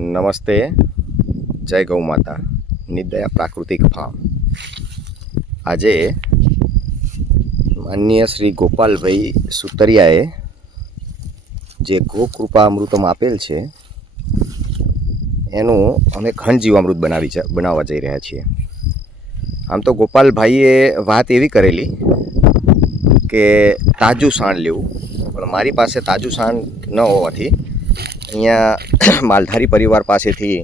નમસ્તે, જય ગૌ માતા. નિર્દયા પ્રાકૃતિક ફાર્મ. આજે માનનીય શ્રી ગોપાલભાઈ સુતરિયાએ જે ગોકૃપા અમૃતમ આપેલ છે એનું અમે ઘન જીવામૃત બનાવવા જઈ રહ્યા છીએ. આમ તો ગોપાલભાઈએ વાત એવી કરેલી કે તાજું સાણ લેવું, પણ મારી પાસે તાજું સાણ ન હોવાથી અહીંયા માલધારી પરિવાર પાસેથી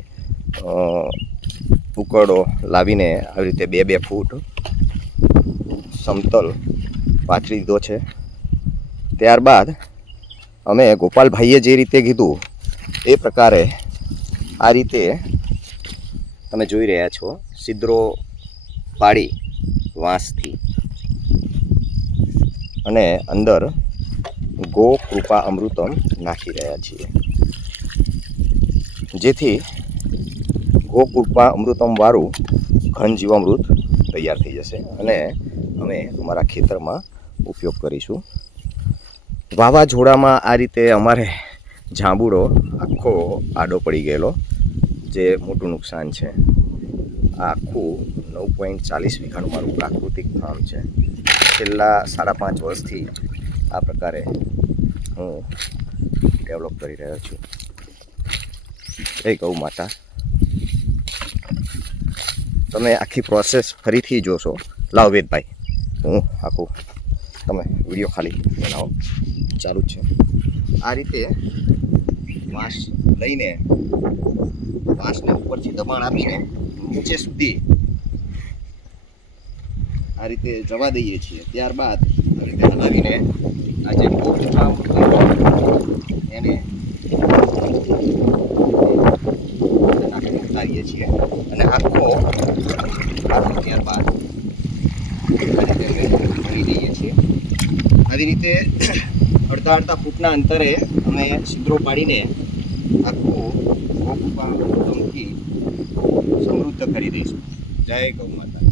ઉકરડો લાવીને આવી રીતે 2-2 ફૂટ સમતલ પાથરી દીધો છે. ત્યારબાદ અમે ગોપાલભાઈએ જે રીતે કીધું એ પ્રકારે આ રીતે તમે જોઈ રહ્યા છો, છિદ્રો પાડી વાંસથી અને અંદર ગોકૃપા અમૃતમ નાખી રહ્યા છીએ, જેથી ગોકૃપા અમૃતમ વાળું ઘન જીવામૃત તૈયાર થઈ જશે અને અમે અમારા ખેતરમાં ઉપયોગ કરીશું. વાવાઝોડામાં આ રીતે અમારે જાંબુડો આખો આડો પડી ગયેલો, જે મોટું નુકસાન છે. આ આખું 9.40 વીઘાનું મારું પ્રાકૃતિક ફાર્મ છે. છેલ્લા 5.5 વર્ષથી આ પ્રકારે હું ડેવલપ કરી રહ્યો છું. જય ગૌ માતા. તમે આખી પ્રોસેસ ફરીથી જોશો. લાવ વેદભાઈ, હું આખું તમે વિડીયો ખાલી બનાવો, ચાલુ જ છે. આ રીતે વાંસ લઈને વાંસને ઉપરથી દબાણ આપીને નીચે સુધી આ રીતે જવા દઈએ છીએ. ત્યારબાદ આ રીતે હલાવીને આ જે ગોકૃપા એને નાખીને ઉતારીએ છીએ અને આખો ત્યારબાદ આ રીતે ભરી દઈએ છીએ. આવી રીતે અડધા ફૂટના અંતરે અમે છિદ્રો પાડીને આખું ગોકૃપા અમૃતમથી સમૃદ્ધ કરી દઈશું. જય ગૌ માતા.